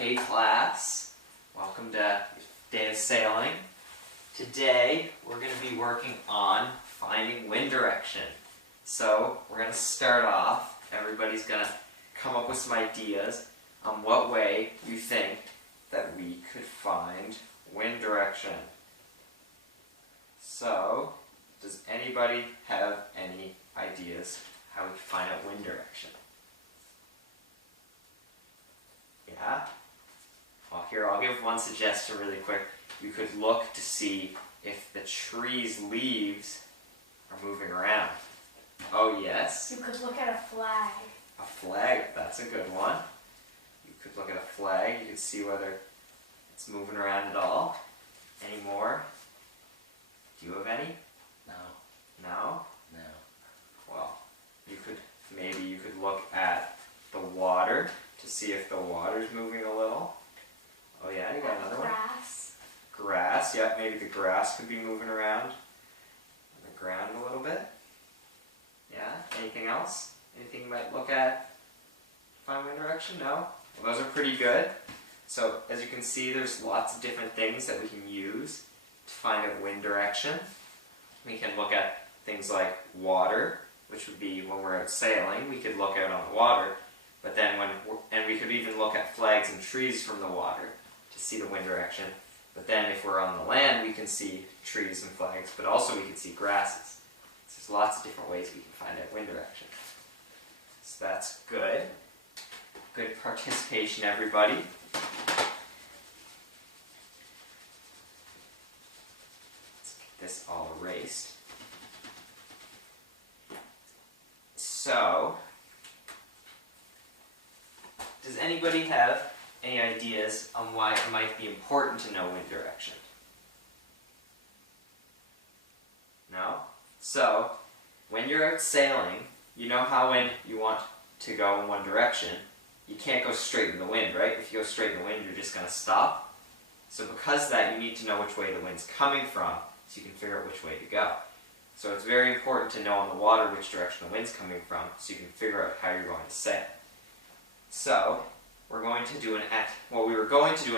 Hey class, welcome to Day of Sailing. Today we're going to be working on finding wind direction. So we're going to start off, everybody's going to come up with some ideas on what way you think that we could find wind direction. So, does anybody have any ideas how we can find out wind direction? Yeah? Well, here, I'll give one suggestion really quick. You could look to see if the tree's leaves are moving around. Oh, yes? You could look at a flag. A flag, that's a good one. You could look at a flag, you could see whether it's moving around at all. Any more? Do you have any? No. No? No. Well, maybe you could look at the water to see if the water's moving a little. Oh yeah, you got another one? Grass. Grass, yeah, maybe the grass could be moving around on the ground a little bit. Yeah, anything else? Anything you might look at to find wind direction? No? Well, those are pretty good. So, as you can see, there's lots of different things that we can use to find out wind direction. We can look at things like water, which would be when we're out sailing, we could look out on the water, but then and we could even look at flags and trees from the water to see the wind direction. But then if we're on the land, we can see trees and flags, but also we can see grasses. So there's lots of different ways we can find out wind direction. So that's good. Good participation, everybody. Let's get this all erased. So, does anybody have any ideas on why it might be important to know wind direction? No? So, when you're out sailing, you know how when you want to go in one direction, you can't go straight in the wind, right? If you go straight in the wind, you're just going to stop. So because of that, you need to know which way the wind's coming from, so you can figure out which way to go. So it's very important to know on the water which direction the wind's coming from, so you can figure out how you're going to sail. So, we were going to do an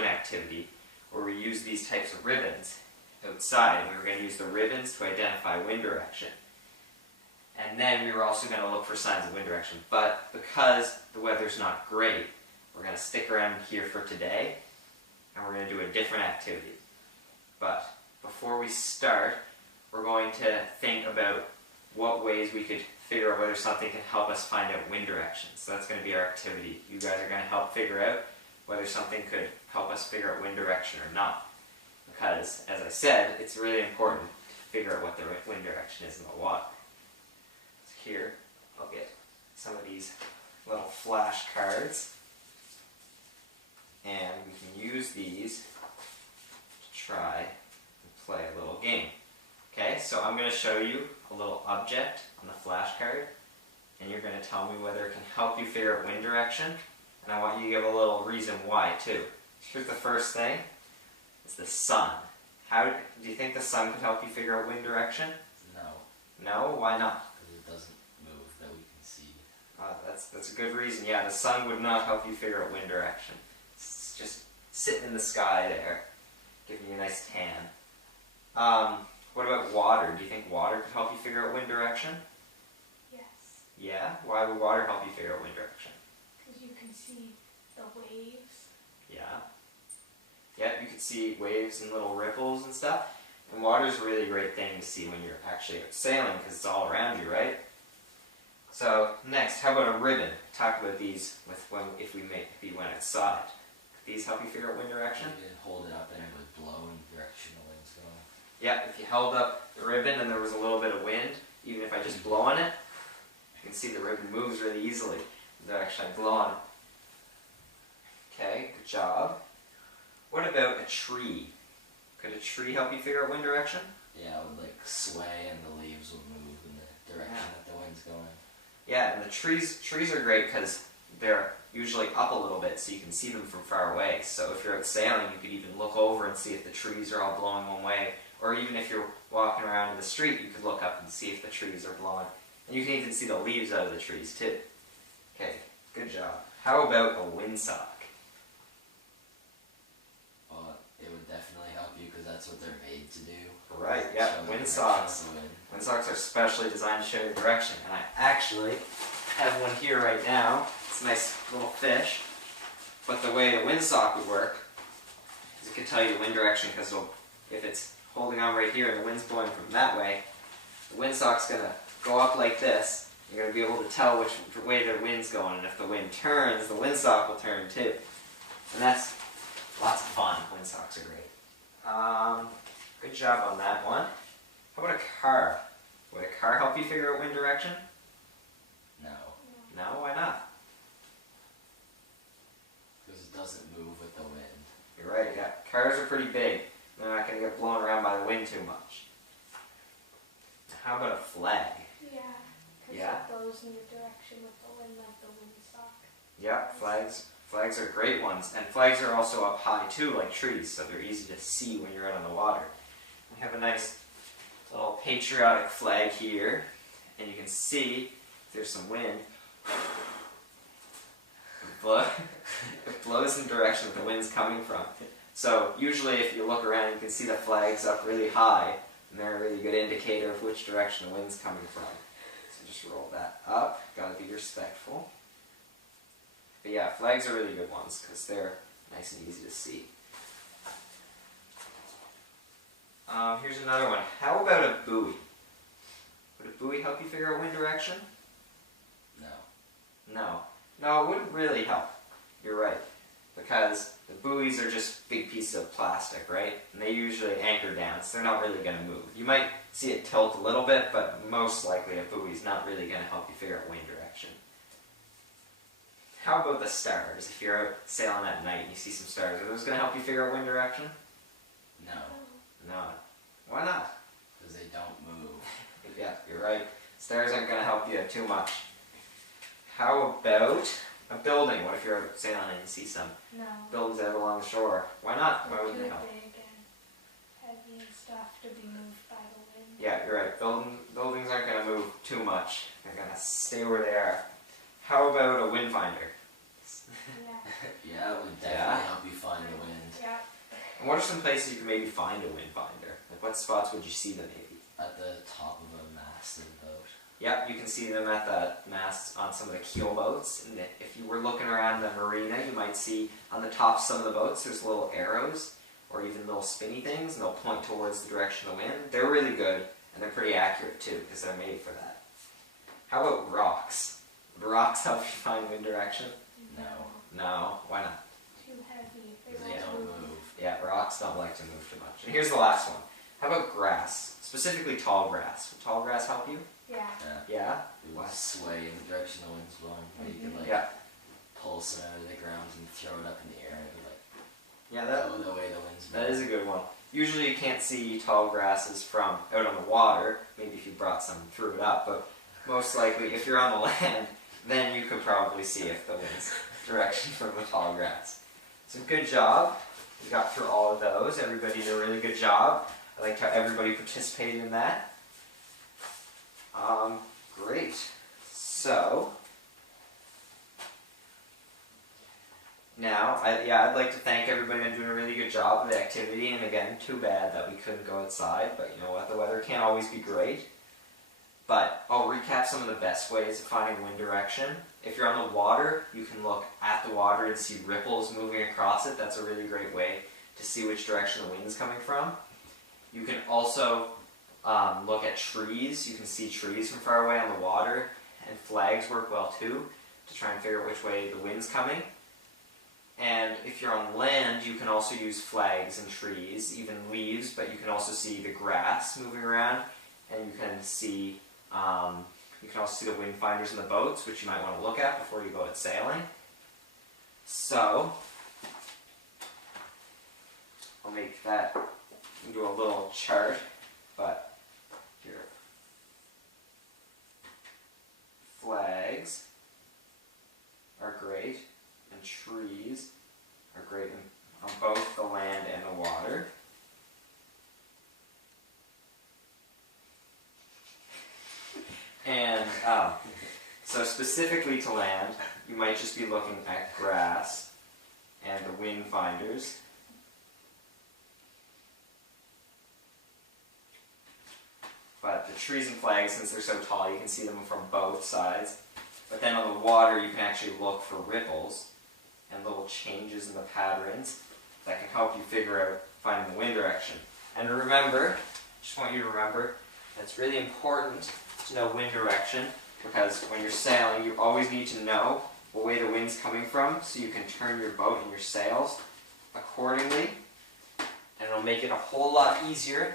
activity where we use these types of ribbons outside, and we were going to use the ribbons to identify wind direction. And then we were also going to look for signs of wind direction. But because the weather's not great, we're going to stick around here for today, and we're going to do a different activity. But before we start, we're going to think about what ways we could figure out whether something can help us find out wind direction. So that's going to be our activity. You guys are going to help figure out whether something could help us figure out wind direction or not. Because, as I said, it's really important to figure out what the wind direction is in the water. So here, I'll get some of these little flashcards, and we can use these to try and play a little game. Okay, so I'm going to show you a little object on the flashcard, and you're going to tell me whether it can help you figure out wind direction, and I want you to give a little reason why too. Here's the first thing, it's the sun. Do you think the sun could help you figure out wind direction? No. No? Why not? Because it doesn't move that we can see. That's a good reason. Yeah, the sun would not help you figure out wind direction. It's just sitting in the sky there, giving you a nice tan. What about water? Do you think water could help you figure out wind direction? Yes. Yeah? Why would water help you figure out wind direction? Because you can see the waves. Yeah. Yeah, you could see waves and little ripples and stuff. And water's a really great thing to see when you're actually out sailing because it's all around you, right? So, next, how about a ribbon? Talk about these if we went outside. Could these help you figure out wind direction? You could hold it up and it would blow in the direction the wind's going. Yeah, if you held up the ribbon and there was a little bit of wind, even if I just blow on it, you can see the ribbon moves really easily. Actually, I blow on it. Okay, good job. What about a tree? Could a tree help you figure out wind direction? Yeah, it would like sway and the leaves would move in the direction that the wind's going. Yeah, and the trees are great because they're usually up a little bit so you can see them from far away. So if you're out sailing, you could even look over and see if the trees are all blowing one way. Or even if you're walking around in the street, you could look up and see if the trees are blowing. And you can even see the leaves out of the trees too. Okay, good job. How about a windsock? do. Right, yeah, Show the wind direction socks. of the wind. Wind socks are specially designed to show you direction, and I actually have one here right now. It's a nice little fish, but the way the wind sock would work is it could tell you the wind direction, because if it's holding on right here and the wind's blowing from that way, the wind sock's going to go up like this. You're going to be able to tell which way the wind's going, and if the wind turns, the wind sock will turn too. And that's lots of fun. Wind socks are great. Good job on that one. How about a car? Would a car help you figure out wind direction? No, No, why not? because it doesn't move with the wind. You're right, yeah. Cars are pretty big. They're not going to get blown around by the wind too much. How about a flag? Yeah. Because Yeah. it blows in your direction with the wind like the windsock. Yeah, flags are great ones. And flags are also up high too, like trees, so they're easy to see when you're out on the water. We have a nice little patriotic flag here, and you can see there's some wind. It blows in the direction that the wind's coming from. So usually if you look around, you can see the flags up really high, and they're a really good indicator of which direction the wind's coming from. So just roll that up. Gotta be respectful. But yeah, flags are really good ones because they're nice and easy to see. Here's another one. How about a buoy? Would a buoy help you figure out wind direction? No. No, it wouldn't really help. You're right. Because the buoys are just big pieces of plastic, right? And they usually anchor down, so they're not really going to move. You might see it tilt a little bit, but most likely a buoy's not really going to help you figure out wind direction. How about the stars? If you're out sailing at night and you see some stars, are those going to help you figure out wind direction? No, No. Why not? because they don't move. Yeah, you're right. Stars aren't going to help you too much. How about a building? What if you're out sailing and you see some No. buildings out along the shore? Why not? Why They're wouldn't too they help? big and heavy and stuff to be moved by the wind. Yeah, you're right. Buildings aren't going to move too much. They're going to stay where they are. How about a wind finder? Yeah. Yeah, it would definitely Yeah. help you find the wind. Yeah. And what are some places you can maybe find a wind finder? Like what spots would you see them maybe? At the top of a mast of a boat. Yep, you can see them at the masts on some of the keel boats. And if you were looking around the marina, you might see on the tops of some of the boats there's little arrows or even little spinny things, and they'll point towards the direction of the wind. They're really good, and they're pretty accurate too, because they're made for that. How about rocks? Would rocks help you find wind direction? No. No, why not? Too heavy. Because They they won't don't move. move. Yeah, rocks don't like to move too much. And here's the last one. How about grass? Specifically tall grass. Would tall grass help you? Yeah. Yeah. Yeah? It would sway in the direction the wind's blowing. Or you could like Yeah. pull some out of the ground and throw it up in the air and it would like Yeah, go the way the wind's that blowing. is a good one. Usually you can't see tall grasses from out on the water. Maybe if you brought some and threw it up, but most likely if you're on the land, then you could probably see if the wind's direction from the tall grass. So good job. We got through all of those. Everybody did a really good job. I liked how everybody participated in that. Great. So now, I'd like to thank everybody on doing a really good job of the activity. And again, too bad that we couldn't go outside, but you know what? The weather can't always be great. But I'll recap some of the best ways of finding wind direction. If you're on the water, you can look at the water and see ripples moving across it. That's a really great way to see which direction the wind's coming from. You can also look at trees. You can see trees from far away on the water, and flags work well too to try and figure out which way the wind's coming. And if you're on land, you can also use flags and trees, even leaves, but you can also see the grass moving around, and you can see the wind finders in the boats, which you might want to look at before you go out sailing. So I'll make that into a little chart, but here. Flags are great, and trees are great on both the land and the water. And so specifically to land, you might just be looking at grass and the wind finders. the trees and flags, since they're so tall, you can see them from both sides. But then on the water, you can actually look for ripples and little changes in the patterns that can help you figure out finding the wind direction. And remember, just want you to remember, that it's really important to know wind direction, because when you're sailing, you always need to know what way the wind's coming from so you can turn your boat and your sails accordingly, and it'll make it a whole lot easier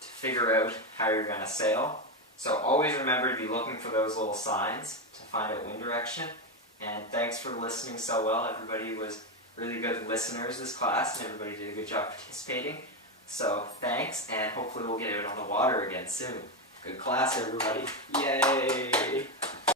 to figure out how you're going to sail. So always remember to be looking for those little signs to find out wind direction. And thanks for listening so well. Everybody was really good listeners this class, and everybody did a good job participating. So thanks, and hopefully we'll get out on the water again soon. Good class, everybody. Yay!